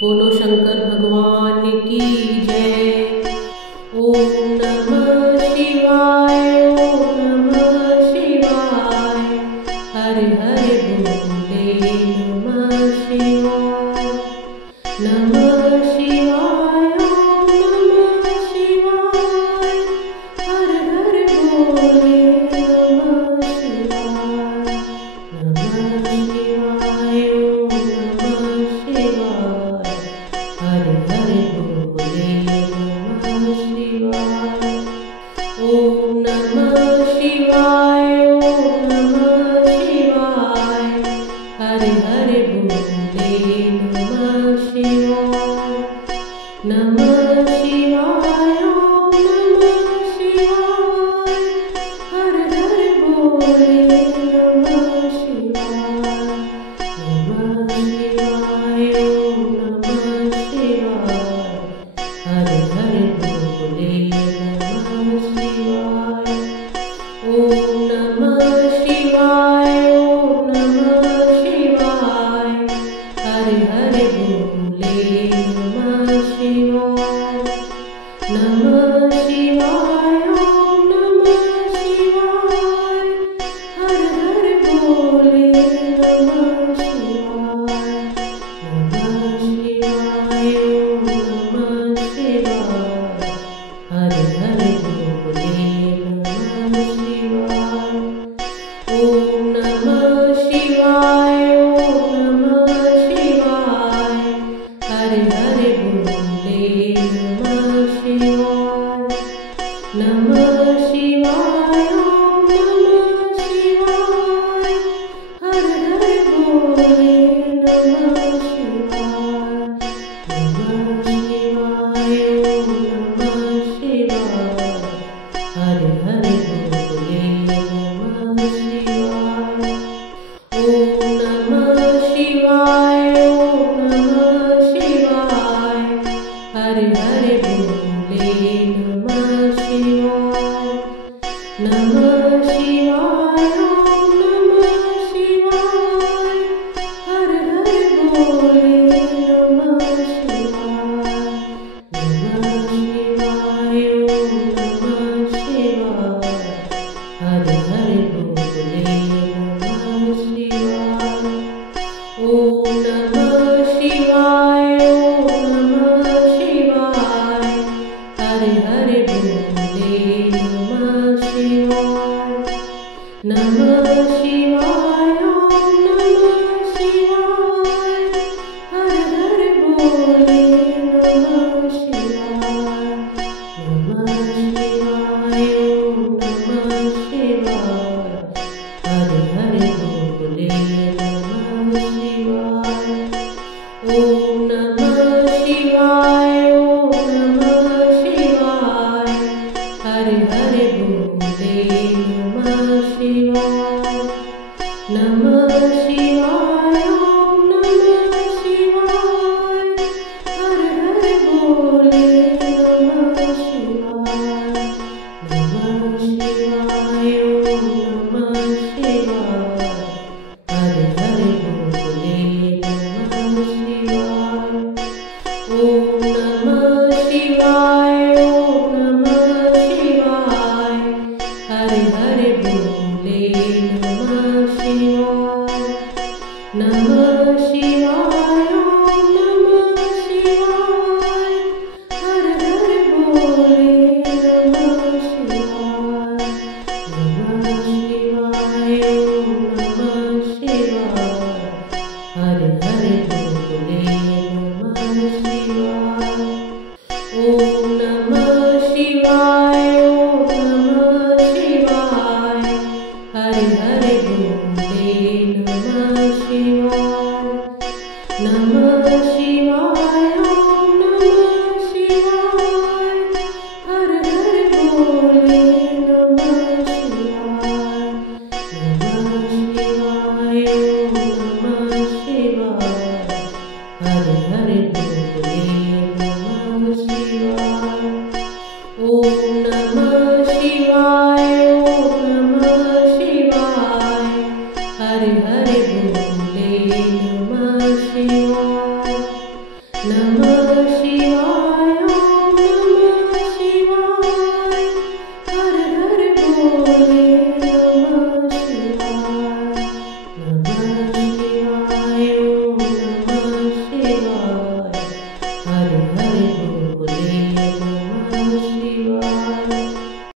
बोलो शंकर भगवान की जय। ओम नमः शिवाय, ओम नमः शिवाय, हरे हरे बोले नमः शिवाय। नमः शिवाय, ओम नमः शिवाय, हरे हरे बोले नमः शिवाय। नमः शिवाय, ओम नमः शिवाय, हरे हरे बोले नमः शिवाय। ओम नमः शिवाय, ओम नमः शिवाय, हरे हरे बोले नमः शिवाय। नमः शिवाय, ओम नमः शिवाय, हरे हरे बोले नमः शिवाय। नमः शिवाय, ओम नमः शिवाय, हरे हरे बोले नमः शिवाय। ओम नमः शिवाय, ओम नमः शिवाय, हरे हरे बोले नमः शिवाय। नमः शिवाय, ओम नमः शिवाय, हरे हरे बोले नमः शिवाय। नमः शिवाय, ओम नमः शिवाय, हरे हरे बोले नमः शिवाय। ओम नमः शिवाय, ओम नमः शिवाय, हरे हरे बोले नमः शिवाय। नमः शिवाय, ओम नमः शिवाय, हरे हरे बोले नमः शिवाय। नमः शिवाय, ओम नमः शिवाय, हरे हरे बोले नमः शिवाय। ओम नमः शिवाय, ओम नमः शिवाय, हरे हरे बोले नमः शिवाय। नमः शिवाय, ओम नमः शिवाय, हरे हरे बोले नमः शिवाय। नमः शिवाय, ओम नमः शिवाय, हरे हरे बोले नमः शिवाय। ओम नमः शिवाय, ओम नमः शिवाय, हरे हरे बोले नमः शिवाय। नमः शिवाय, ओम नमः शिवाय, हरे हरे बोले नमः शिवाय। नमः शिवाय, ओम नमः शिवाय, हरे हरे बोले नमः शिवाय। ओम नमः शिवाय, ओम नमः शिवाय, हरे हरे बोले नमः शिवाय। नमः शिवाय, ओम नमः शिवाय, हरे हरे बोले नमः शिवाय। नमः शिवाय, ओम नमः शिवाय, हरे हरे बोले नमः शिवाय। ओम नमः शिवाय, ओम नमः शिवाय, हरे हरे बोले नमः शिवाय। नमः शिवाय, ओम नमः शिवाय, हरे हरे बोले नमः शिवाय। नमः शिवाय, ओम नमः शिवाय, हरे हरे बोले नमः शिवाय। ओम नमः शिवाय, ओम नमः शिवाय, हरे हरे बोले नमः शिवाय। नमः शिवाय, ओम नमः शिवाय, हरे हरे बोले नमः शिवाय। नमः शिवाय, ओम नमः शिवाय, हरे हरे बोले नमः शिवाय। ओम नमः शिवाय, ओम नमः शिवाय, हरे हरे बोले नमः शिवाय। नमः